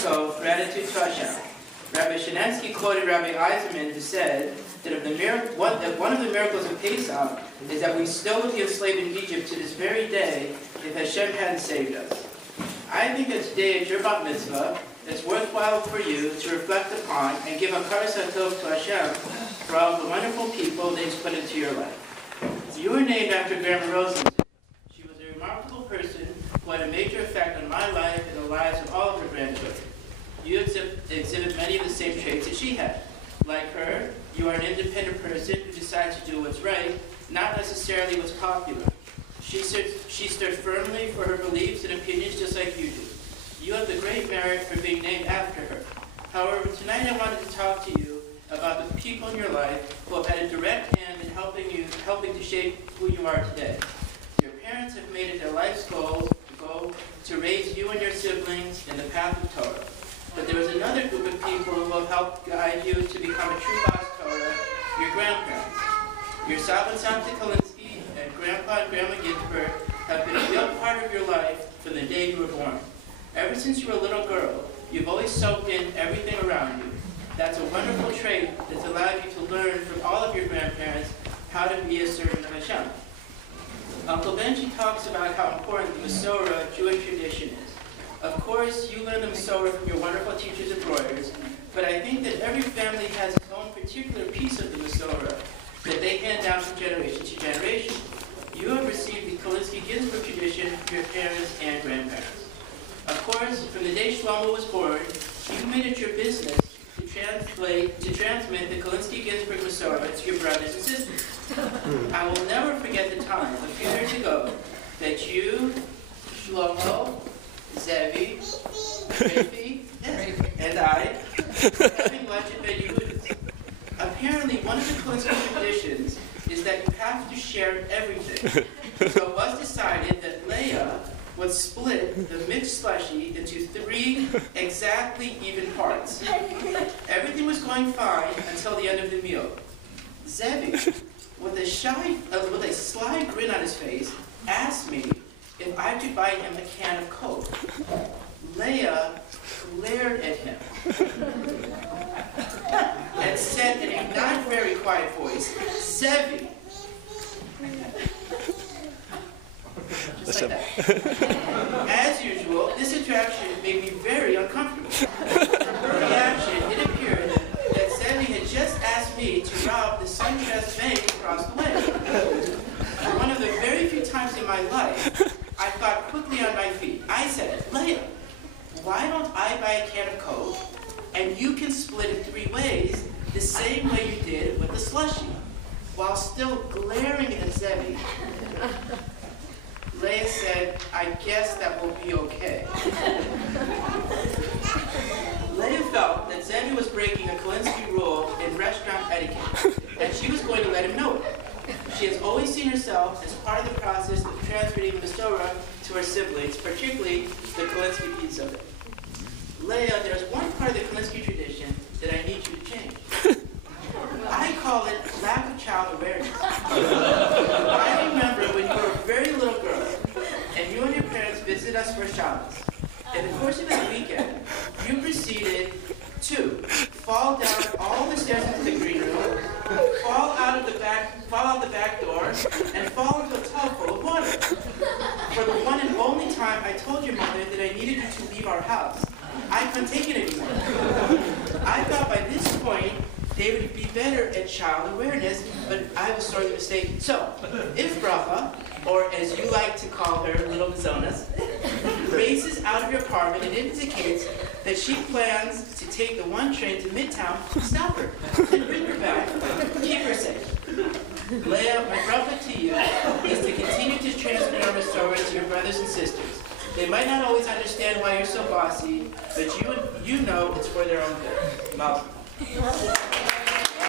ago, gratitude to Hashem. Rabbi Shinansky quoted Rabbi Eisenman, who said that one of the miracles of Pesach is that we still would be enslaved in Egypt to this very day if Hashem hadn't saved us. I think that today at your bat mitzvah, it's worthwhile for you to reflect upon and give a hakaras hatov to Hashem for all the wonderful people that He's put into your life. You were named after Grandma Rosenson. She was a remarkable person who had a major effect on my life and the lives of all of her grandchildren. You exhibit many of the same traits that she had. Like her, you are an independent person who decides to do what's right, not necessarily what's popular. She stood firmly for her beliefs and opinions just like you do. You have the great merit for being named after her. However, tonight I wanted to talk to you about the people in your life who have had a direct hand in helping to shape who you are today. Your parents have made it their life's goal to raise you and your siblings in the path of Torah. But there is another group of people who have helped guide you to become a true Bas Torah, your grandparents. Your Sab and Samta Kalinsky and Grandpa and Grandma Ginsburg have been a real part of your life from the day you were born. Ever since you were a little girl, you've always soaked in everything around you. That's a wonderful trait that's allowed you to learn from all of your grandparents how to be a servant of Hashem. Uncle Benji talks about how important the Masorah Jewish tradition is. Of course, you learn the Masorah from your wonderful teachers and lawyers, but I think that every family has its own particular piece of the Masorah that they hand down from generation to generation. You have received the Kalinsky-Ginsburg tradition from your parents and grandparents. Of course, from the day Shlomo was born, you made it your business to transmit the Kalinsky-Ginsburg Masorah to your brothers and sisters. I will never forget the time, a few years ago, that you, Shlomo, Zevi, Rafi, and I were having lunch at Ben Yehuda's. Apparently, one of the Kalinsky traditions is that you have to share everything. So it was decided that Leah would split the mixed slushy into 3 exactly even parts. Everything was going fine until the end of the meal. Zevi, with a sly grin on his face, asked me if I could buy him a can of Coke. Leah glared at him and said in a not very quiet voice, "Zevi." Just like that. As usual, this interaction made me very uncomfortable. Her reaction, it appeared that Zevi had just asked me to rob the Suntrust Bank across the way. For one of the very few times in my life, I thought quickly on my feet. I said, "Leah, why don't I buy a can of Coke and you can split it 3 ways the same way you did with the slushie?" While still glaring at Zevi, Leah said, "I guess that will be okay." Leah felt that Zevi was breaking a Kalinsky rule in restaurant etiquette, and she was going to let him know it. She has always seen herself as part of the process of transmitting the Masorah to her siblings, particularly the Kalinsky piece of it. Leah, there's one part of the Kalinsky tradition that I need you to change. I call it lack of child awareness. I remember when you were a very little girl, and you and your parents visited us for Shabbos. In the course of that weekend, you proceeded to fall down all the stairs into the green room, fall out the back door, and fall into a tub full of water. For the one and only time I told your mother that I needed you to leave our house. I couldn't take it anymore. I thought by this point they would be better at child awareness, but I was sorely mistaken. So, if Bracha, or as you like to call her, Little Mazonas, races out of your apartment and indicates that she plans to take the 1 train to Midtown, stop her and bring her back. Keep her safe. Leah, my bracha to you is to continue to transmit our Masorah to your brothers and sisters. They might not always understand why you're so bossy, but you know it's for their own good. Malcolm.